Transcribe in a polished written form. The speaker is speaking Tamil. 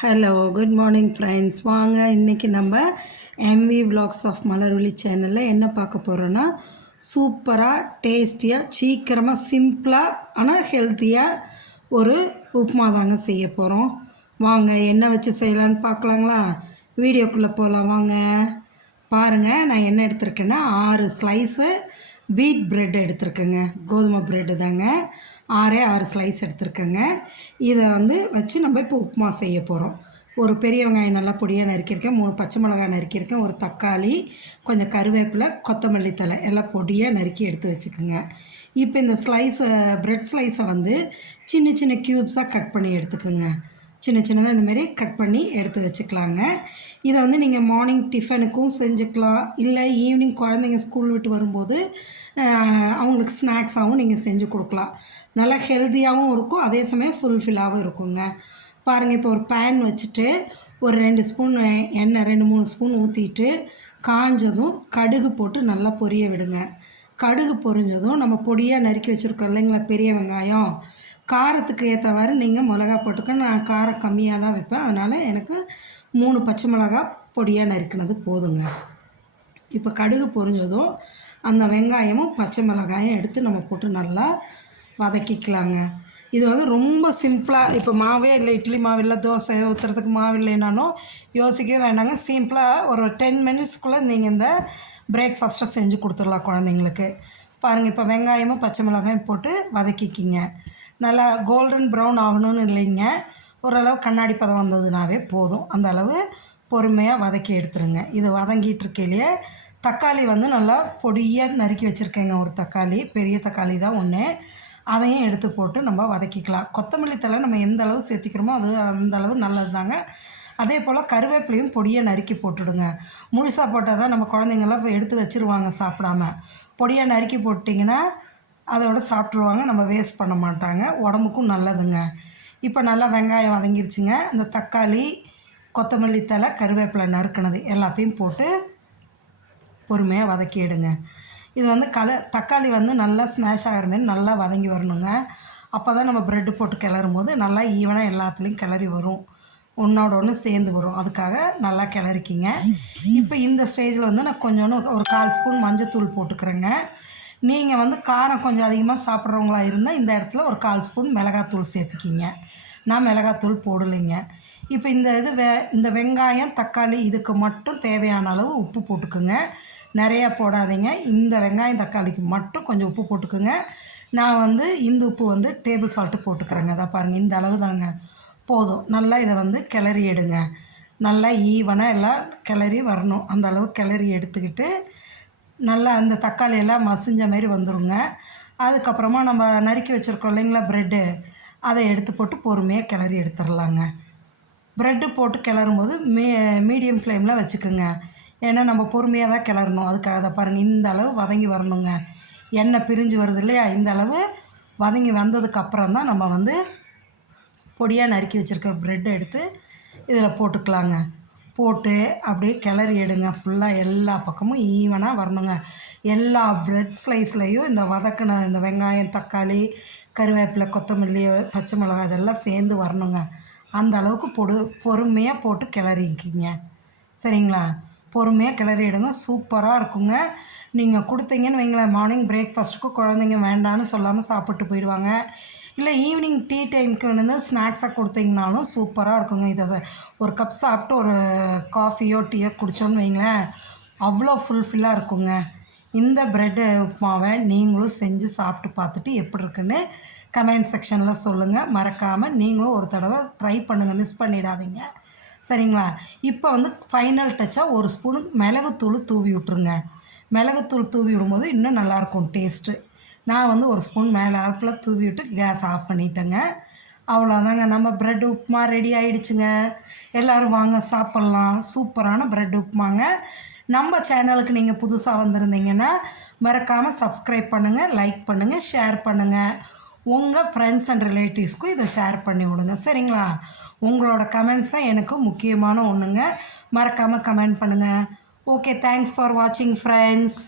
Hello good morning friends. வாங்க இன்றைக்கி நம்ம எம்வி விலாக்ஸ் ஆஃப் மலர்விழி சேனலில் என்ன பார்க்க போகிறோன்னா, சூப்பராக டேஸ்டியாக சீக்கிரமாக சிம்பிளாக ஆனால் ஹெல்த்தியாக ஒரு உப்புமா தாங்க செய்ய போகிறோம். வாங்க என்ன வச்சு செய்யலான்னு பார்க்கலாங்களா? வீடியோக்குள்ளே போகலாம் வாங்க. பாருங்கள், நான் என்ன எடுத்திருக்கேன்னா 6 ஸ்லைஸு வீட் ப்ரெட் எடுத்திருக்கேங்க. கோதுமை ப்ரெட்டு தாங்க. 6 ஸ்லைஸ் எடுத்துருக்கேங்க. இதை வச்சு நம்ம இப்போ உப்புமா செய்ய போகிறோம். ஒரு பெரிய வெங்காயம் நல்லா பொடியாக நறுக்கியிருக்கேன், 3 பச்சை மிளகாய் நறுக்கியிருக்கேன், ஒரு தக்காளி, கொஞ்சம் கருவேப்பிலை, கொத்தமல்லி தழை எல்லாம் பொடியாக நறுக்கி எடுத்து வச்சுக்கோங்க. இப்போ இந்த ப்ரெட் ஸ்லைஸை சின்ன சின்ன க்யூப்ஸாக கட் பண்ணி எடுத்துக்கோங்க. சின்ன சின்னதாக இந்தமாரி கட் பண்ணி எடுத்து வச்சுக்கலாங்க. இதை நீங்கள் மார்னிங் டிஃபனுக்கும் செஞ்சுக்கலாம், இல்லை ஈவினிங் குழந்தைங்க ஸ்கூல் விட்டு வரும்போது அவங்களுக்கு ஸ்நாக்ஸாகவும் நீங்கள் செஞ்சு கொடுக்கலாம். நல்லா ஹெல்த்தியாகவும் இருக்கும், அதே சமயம் ஃபுல்ஃபில்லாகவும் இருக்குங்க. பாருங்கள், இப்போ ஒரு பேன் வச்சுட்டு ஒரு 2 ஸ்பூன் எண்ணெய் 2-3 ஸ்பூன் ஊற்றிட்டு காஞ்சதும் கடுகு போட்டு நல்லா பொரிய விடுங்க. கடுகு பொரிஞ்சதும் நம்ம பொடியாக நறுக்கி வச்சுருக்கோம் இல்லைங்களா பெரிய வெங்காயம், காரத்துக்கு ஏற்றவாறு நீங்கள் மிளகா போட்டுக்க. நான் காரம் கம்மியாக தான் வைப்பேன், அதனால் எனக்கு 3 பச்சை மிளகா பொடியாக நறுக்கினது போதுங்க. இப்போ கடுகு பொரிஞ்சதும் அந்த வெங்காயமும் பச்சை மிளகாயும் எடுத்து நம்ம போட்டு நல்லா வதக்கிக்கலாங்க. இது ரொம்ப சிம்பிளாக, இப்போ மாவே இல்லை, இட்லி மாவு இல்லை, தோசை ஊற்றுறதுக்கு மாவு இல்லைனாலும் யோசிக்கவே வேண்டாங்க. சிம்பிளாக ஒரு 10 மினிட்ஸ்க்குள்ளே நீங்கள் இந்த பிரேக்ஃபாஸ்ட்டை செஞ்சு கொடுத்துடலாம் குழந்தைங்களுக்கு. பாருங்கள், இப்போ வெங்காயமும் பச்சை மிளகாயும் போட்டு வதக்கிக்கிங்க. நல்லா கோல்டன் ப்ரௌன் ஆகணும்னு இல்லைங்க, ஓரளவு கண்ணாடி பதம் வந்ததுனாவே போதும். அந்த அளவு பொறுமையாக வதக்கி எடுத்துருங்க. இது வதங்கிட்டு இருக்கையிலேயே தக்காளி நல்லா பொடியாக நறுக்கி வச்சுருக்கேங்க. ஒரு தக்காளி, பெரிய தக்காளி தான் ஒன்று, அதையும் எடுத்து போட்டு நம்ம வதக்கிக்கலாம். கொத்தமல்லி தழை நம்ம எந்த அளவு சேர்த்திக்கிறோமோ அது அந்த அளவு நல்லது தாங்க. அதே போல் கருவேப்பிலையும் பொடியை நறுக்கி போட்டுடுங்க. முழுசாக போட்டால் தான் நம்ம குழந்தைங்கள்லாம் எடுத்து வச்சுருவாங்க சாப்பிடாம. பொடியாக நறுக்கி போட்டிங்கன்னா அதோட சாப்பிட்ருவாங்க, நம்ம வேஸ்ட் பண்ண மாட்டாங்க, உடம்புக்கும் நல்லதுங்க. இப்போ நல்லா வெங்காயம் வதங்கிருச்சுங்க. இந்த தக்காளி, கொத்தமல்லி தழை, கருவேப்பிலை நறுக்கினது எல்லாத்தையும் போட்டு பொறுமையாக வதக்கிடுங்க. இது தக்காளி நல்லா ஸ்மாஷ் ஆகிற மாதிரி நல்லா வதங்கி வரணுங்க. அப்போ தான் நம்ம ப்ரெட்டு போட்டு கிளறும் போது நல்லா ஈவனாக எல்லாத்துலேயும் கிளறி வரும், ஒன்றோட ஒன்று சேர்ந்து வரும். அதுக்காக நல்லா கிளறிக்கிங்க. இப்போ இந்த ஸ்டேஜில் நான் கொஞ்சோன்னு ஒரு 1/4 ஸ்பூன் மஞ்சத்தூள் போட்டுக்கிறேங்க. நீங்கள் காரம் கொஞ்சம் அதிகமாக சாப்பிட்றவங்களா இருந்தால் இந்த இடத்துல ஒரு 1/4 ஸ்பூன் மிளகாத்தூள் சேர்த்துக்கிங்க. நான் மிளகாத்தூள் போடலைங்க. இப்போ இந்த வெங்காயம் தக்காளி இதுக்கு மட்டும் தேவையான அளவு உப்பு போட்டுக்குங்க. நிறையா போடாதீங்க. இந்த வெங்காயம் தக்காளிக்கு மட்டும் கொஞ்சம் உப்பு போட்டுக்குங்க. நான் இந்த உப்பு டேபிள் சால்ட்டு போட்டுக்கிறேங்க. அதான் பாருங்கள், இந்த அளவு தாங்க போதும். நல்லா இதை கிளறி எடுங்க. நல்லா ஈவனாக எல்லாம் கிளறி வரணும். அந்த அளவு கிளறி எடுத்துக்கிட்டு நல்லா அந்த தக்காளியெல்லாம் மசிஞ்ச மாரி வந்துடுங்க. அதுக்கப்புறமா நம்ம நறுக்கி வச்சுருக்கோம் இல்லைங்களா ப்ரெட்டு, அதை எடுத்து போட்டு பொறுமையாக கிளறி எடுத்துடலாங்க. ப்ரெட்டு போட்டு கிளறும் போது மீடியம் ஃப்ளேமில் வச்சுக்கோங்க. ஏன்னா நம்ம பொறுமையாக தான் கிளறணும். அதுக்காக தான் பாருங்கள், இந்த அளவு வதங்கி வரணுங்க. எண்ணெய் பிரிஞ்சு வருது இல்லையா, இந்த அளவு வதங்கி வந்ததுக்கப்புறம் தான் நம்ம பொடியாக நறுக்கி வச்சுருக்க ப்ரெட்டை எடுத்து இதில் போட்டுக்கலாங்க. போட்டு அப்படியே கிளறி எடுங்க. ஃபுல்லாக எல்லா பக்கமும் ஈவனாக வரணுங்க. எல்லா ப்ரெட் ஸ்லைஸ்லையும் இந்த வதக்கின இந்த வெங்காயம் தக்காளி கருவேப்பிலை கொத்தமல்லி பச்சை மிளகாய் இதெல்லாம் சேர்ந்து வரணுங்க. அந்த அளவுக்கு பொறுமையாக போட்டு கிளறிக்கிங்க. சரிங்களா? பொறுமையாக கிளறி எடுங்க. சூப்பராக இருக்குங்க. நீங்கள் கொடுத்தீங்கன்னு வைங்களேன், மார்னிங் பிரேக்ஃபாஸ்ட்டுக்கு குழந்தைங்க வேண்டான்னு சொல்லாமல் சாப்பிட்டு போயிடுவாங்க. இல்லை ஈவினிங் டீ டைமுக்கு ஸ்நாக்ஸாக கொடுத்தீங்கனாலும் சூப்பராக இருக்குங்க. இதை ஒரு கப் சாப்பிட்டு ஒரு காஃபியோ டீயோ குடித்தோன்னு வைங்களேன், அவ்வளோ ஃபுல்ஃபில்லாக இருக்குங்க. இந்த ப்ரெட்டு உப்புமாவை நீங்களும் செஞ்சு சாப்பிட்டு பார்த்துட்டு எப்படி இருக்குன்னு கமெண்ட் செக்ஷனில் சொல்லுங்கள். மறக்காமல் நீங்களும் ஒரு தடவை ட்ரை பண்ணுங்கள், மிஸ் பண்ணிடாதீங்க. சரிங்களா? இப்போ ஃபைனல் டச்சாக 1 ஸ்பூனு மிளகுத்தூள் தூவி விட்ருங்க. மிளகுத்தூள் தூவி விடும்போது இன்னும் நல்லாயிருக்கும் டேஸ்ட்டு. நான் 1 ஸ்பூன் மேலே அடுப்பில் தூவி விட்டு கேஸ் ஆஃப் பண்ணிட்டேங்க. அவ்வளோதாங்க, நம்ம ப்ரெட் உப்புமா ரெடி ஆகிடுச்சுங்க. எல்லோரும் வாங்க சாப்பிட்லாம். சூப்பரான ப்ரெட் உப்புமாங்க. நம்ம சேனலுக்கு நீங்கள் புதுசாக வந்திருந்தீங்கன்னா மறக்காமல் சப்ஸ்கிரைப் பண்ணுங்கள், லைக் பண்ணுங்கள், ஷேர் பண்ணுங்கள். உங்கள் ஃப்ரெண்ட்ஸ் அண்ட் ரிலேட்டிவ்ஸ்க்கும் இதை ஷேர் பண்ணி விடுங்க. சரிங்களா? உங்களோட கமெண்ட்ஸ் தான் எனக்கு முக்கியமான ஒன்றுங்க. மறக்காமல் கமெண்ட் பண்ணுங்கள். ஓகே, தேங்க்ஸ் ஃபார் வாட்சிங் ஃப்ரெண்ட்ஸ்.